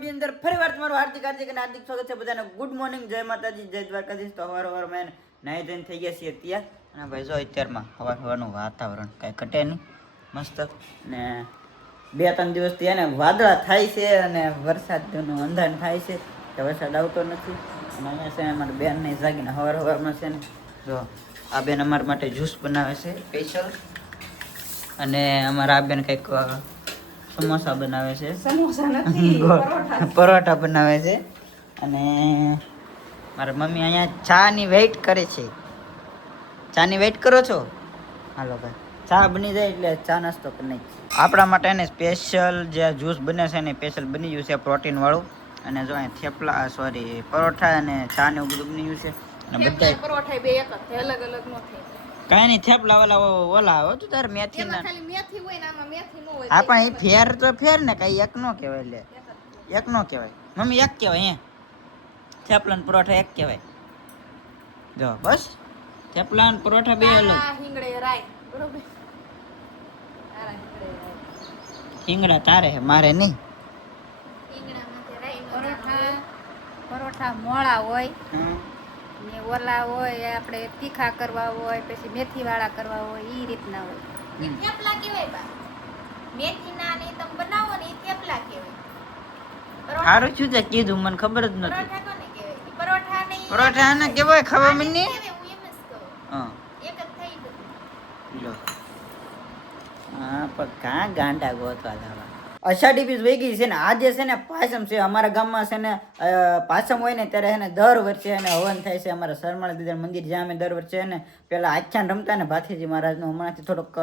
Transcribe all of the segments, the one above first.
Video અંદર ફરીવાર તમારું હાર્દિક અને હાર્દિક સ્વાગત છે બધાને. ગુડ મોર્નિંગ, જય માતાજી, જય દ્વારકાધીશ. તો સવારમાં નાહી ધોઈને થઈ ગયા છીએ ત્યાં. અને ભાઈ જો અત્યારમાં હવાનું વાતાવરણ કાંઈ ઘટે નહીં, મસ્ત. ને 2-3 દિવસથી એને વાદળા થાય છે અને વરસાદનું અંધાર થાય છે કે વરસાદ આવતો નથી. અને અહીંયા છે અમારા બેન નહીં જાગીને સવારમાં છે ને જો આ બેન અમારા માટે જ્યુસ બનાવે છે સ્પેશિયલ. અને અમારા આ બેન કંઈક સમોસા બનાવે છે, સમોસા નથી પરોઠા બનાવે છે. અને મારા મમ્મી અહીંયા ચાની વેઇટ કરે છે. ચાની વેઇટ કરો છો? હાલો ભાઈ, ચા બની જાય એટલે ચા નાસ્તો કરી નાખી. આપણા માટે એને સ્પેશિયલ જે જ્યુસ બને છે ને સ્પેશિયલ બની ગયું છે પ્રોટીન વાળું. અને જો અહીંયા થેપલા સોરી પરોઠા અને ચા ને એવું બધું બની ગયું છે. અને બધા પરોઠા બે એક જ અલગ અલગ નો થાય. કાંઈ નહીં, થેપલા વાળા ઓલા આવે તો તાર મેથી ના ખાલી મેથી હોય ને આમાં મેથી નો હોય. હા પણ એ ફેર તો ફેર ને, કઈ એક નો કહેવાય. લે એક નો કહેવાય મમ્મી, એક કહેવાય. થેપલા ને પરોઠા એક કહેવાય. જો બસ થેપલા ને પરોઠા બે અલગ. હિંગડે રાય બરોબર. હિંગડા તારે મારે નહીં. પરોઠા મોળા હોય ને ઓલા હોય આપણે તીખા કરવા હોય, પછી મેથી વાળા કરવા હોય, ઈ રીતના હોય. ઈ થેપલા કહેવાય બા. મેથી ના ને તમે બનાવો ને ઈ થેપલા કહેવાય. સારું શું તે કીધું, મને ખબર જ નથી. પરોઠા કોને કહેવાય? ઈ પરોઠા ને પરોઠા ને કહેવાય, ખબર મને નહીં. હું એમ જ કહું. હા એક જ થઈ બધું. લો હા પણ કાં ગાંડા ગોતવા જવા. અષાઢી બીજ વહી ગઈ છે ને આજે છે ને પાસમ છે. અમારા ગામમાં છે ને પાસમ હોય ને ત્યારે એને દર વર્ષે એને હવન થાય છે. અમારા સરમાળા દીદાર મંદિર જ્યાં અમે દર વર્ષે ને પેલા આખ્યાન રમતા ને ભાથીજી મહારાજનું, હમણાંથી થોડોક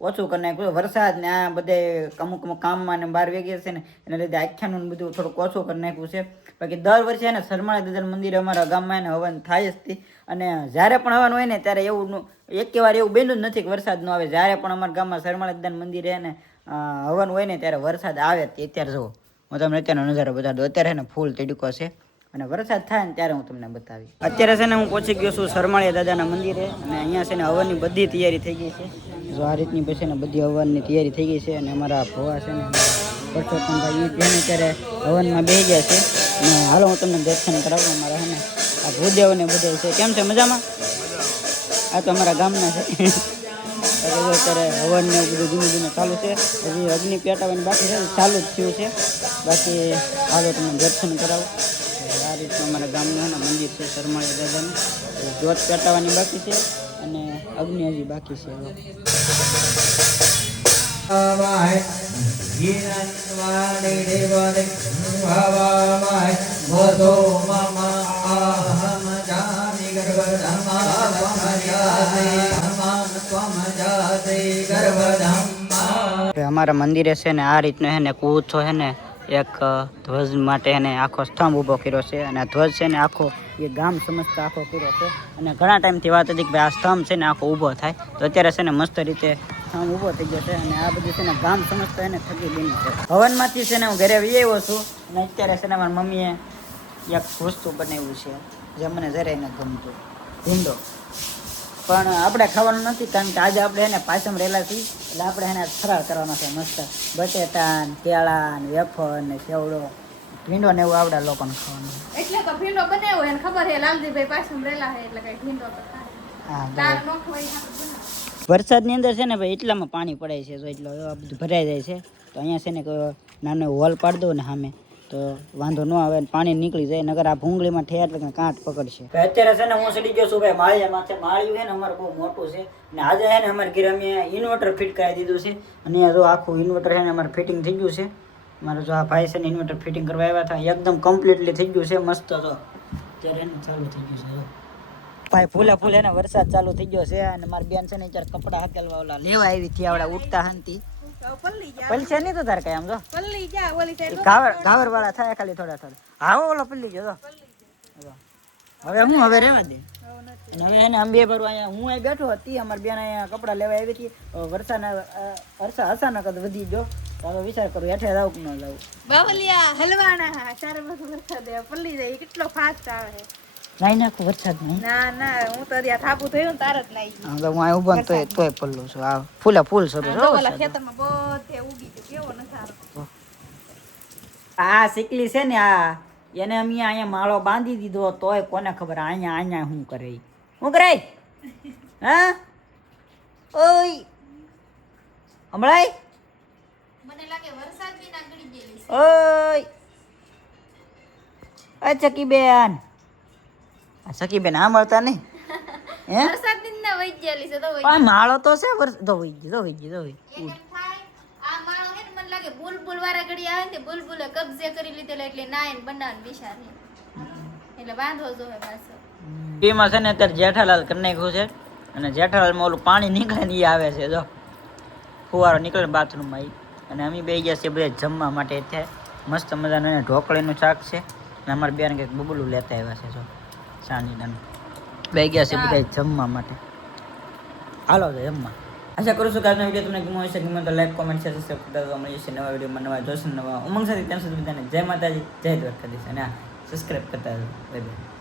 ઓછું કરી નાખ્યું. વરસાદ ને આ બધે અમુક કામમાં ને બહાર વેગી છે ને એના લીધે આખ્યાનનું બધું થોડુંક ઓછું કરી નાખ્યું છે. બાકી દર વર્ષે એને સરમાળા દીદાર મંદિર અમારા ગામમાં એને હવન થાય જ હતી. અને જ્યારે પણ હવન હોય ને ત્યારે એવું એક વાર એવું બન્યું જ નથી કે વરસાદ ન આવે. જ્યારે પણ અમારા ગામમાં સરમાળા દીદાર મંદિર ને હવન હોય ને ત્યારે વરસાદ આવે. અત્યારે જુઓ હું તમને અત્યારનો નજારો બતાવી દઉં. અત્યારે ને ફૂલ તડકો છે અને વરસાદ થાય ને ત્યારે હું તમને બતાવી. અત્યારે છે ને હું પહોંચી ગયો છું સરમાળિયા દાદાના મંદિરે. અને અહીંયા છે ને હવનની બધી તૈયારી થઈ ગઈ છે. જો આ રીતની પછી ને બધી હવનની તૈયારી થઈ ગઈ છે. અને અમારા ભવા છે ને પરસોત્તમભાઈ એ બેન અત્યારે હવનમાં બેસી ગયા છે. અને હાલો હું તમને દર્શન કરાવું. અમારા છે ને આ ભૂદેવ ને બધે છે. કેમ છે, મજામાં? આ તો અમારા ગામના છે. અત્યારે હવન ને એવું બધું ધીમે ધીમે ચાલુ છે. હજી અગ્નિ પેટાવાની બાકી છે, ચાલુ જ થયું છે. બાકી હાલો તમને દર્શન કરાવું. આ રીતનું અમારા ગામનું મંદિર છે સરમાળિયા દાદાનું. જ્યોત પેટાવાની બાકી છે અને અગ્નિ હજી બાકી છે. અમારા મંદિરે છે ને આ રીતનો છે ને કૂચો છે ને એક ધ્વજ માટે એને આખો સ્તંભ ઊભો કર્યો છે. અને આ ધ્વજ છે ને આખો એ ગામ સમજતા આખો કર્યો છે. અને ઘણા ટાઈમથી વાત હતી કે ભાઈ આ સ્તંભ છે ને આખો ઊભો થાય. તો અત્યારે છે ને મસ્ત રીતે સ્તંભ ઊભો થઈ ગયો છે. અને આ બધું છે ને ગામ સમજતા એને થકી બની છે. હવનમાંથી છે ને હું ઘરે આવી આવ્યો છું. અને અત્યારે છે ને મારી મમ્મીએ એક વસ્તુ બનાવ્યું છે જે મને જરાય ન ગમતું, ભીંડો. પણ આપણે ખાવાનું નથી કારણ કે આજે આપણે એને પાસમ રહેલા છીએ એટલે આપણે એને ફરાળ કરવાનો છે. મસ્ત બટેટા ને કેળા ને વેફર ને સેવડો ભીંડો ને એવું આવડે લોકોને ખાવાનું. એટલે તો ભીંડો બનાવ્યો એને ખબર છે લાલજીભાઈ પાછળ રેલા છે એટલે કઈ ભીંડો તો હા દાળ નોખો હોય. વરસાદની અંદર છે ને ભાઈ એટલામાં પાણી પડે છે તો એટલે બધું ભરાઈ જાય છે. તો અહીંયા છે ને નાનો હોલ પાડી દો ને સામે તો વાંધો ન આવે, પાણી નીકળી જાય. નગર આ ભૂંગળીમાં ઠેર એટલે કાંટ પકડશે. અત્યારે છે ને હું ચડી ગયો છું ભાઈ માળિયામાં છે. માળિયું છે ને અમારે બહુ મોટું છે. અને આજે છે ને અમારે ઘરે અમે ઇન્વર્ટર ફિટ કરાવી દીધું છે. અને જો આખું ઇન્વર્ટર છે ને અમારે ફિટિંગ થઈ ગયું છે. મારે જો આ ભાઈ છે ને ઇન્વર્ટર ફિટિંગ કરવા આવ્યા હતા, એકદમ કમ્પ્લીટલી થઈ ગયું છે. મસ્ત તો અત્યારે એને ચાલુ થઈ ગયું છે. ભાઈ ફૂલે ફૂલે ને વરસાદ ચાલુ થઈ ગયો છે. અને મારી બેન છે ને અત્યારે કપડા હાકેલવા ઓલા લેવા આવી હતી આવડા ઉઠતા હાંતી પલસે નહીં તો તાર કઈ આમ જો પલ્લી જા ઓલી સાઈડ ઘાવર વાળા થાય ખાલી થોડા. હા ઓલો પલ્લી ગયો હવે હું હવે રહેવા દે. અને હવે એને અંબે પર અહીંયા હું અહીં બેઠો હતી. અમારી બેન અહીંયા કપડાં લેવા આવી હતી. વરસાદ અચાનક જ વધી ગયો. તારો વિચાર કરું હેઠે જાવ કે ન જાવ. બાવલિયા હલવાના ચારે બાજુ વરસાદ પલ્લી જાય કેટલો ફાસ્ટ આવે. નાઈ નાખું વરસાદ નહીં. ના ના હું તો ત્યાં થાપું થયું ને તાર જ નાઈ. હા તો હું અહીં ઉભા તોય પલ્લું છું. આ ફૂલે ફૂલ શરૂ છે. ઓલા ખેતરમાં બધે ઉગી ગયું કેવો નજારો. આ સિકલી છે ને આ એને અમે અહીંયા માળો બાંધી દીધો તોય કોને ખબર અહીંયા શું કરે ઈ. શું કરે હા ઓય હમણાં મને લાગે વરસાદ બી ના ગળી ગયેલી છે. ઓય આ ચકીબેન આ મળતા નહીં હે વરસાદ ની ના વહી ગયેલી છે તો વહી પણ માળો તો છે તો વહી ગઈ એક એમ થાય આ માળો હે ને મને લાગે બુલબુલ વાળા ઘડી આવે ને તે બુલબુલે કબજે કરી લીધેલો એટલે નાયન બનાવન વિચાર હે એટલે બાંધવો જોવે પાછો. એમાં છે ને અત્યારે જેઠાલાલ કરી નાખ્યું છે અને જેઠાલાલમાં ઓલું પાણી નીકળે ને એ આવે છે જો ફુવારો નીકળે બાથરૂમમાં ઈ. અને અમે બે ગયા છીએ બધા જમવા માટે થાય મસ્ત મજાનું એને ઢોકળીનું શાક છે અને અમારે બેન કંઈક બબલું લેતા આવ્યા છે જો સાની બે ગયા છે બધા જમવા માટે હાલો તો જમવા. આશા કરું છું કે આજનો વિડીયો તમને ગમ્યો હશે. ગમ્યો તો લાઈક કોમેન્ટ શેર સબસ્ક્રાઈબ કરતા તો મળીએ છીએ નવા વિડીયોમાં નવા જોશે નવા ઉમંગ સાથે ત્યાં સુધી બધાને જય માતાજી જય દ્વારકાધીશ અને સબસ્ક્રાઈબ કરતા બાય બાય.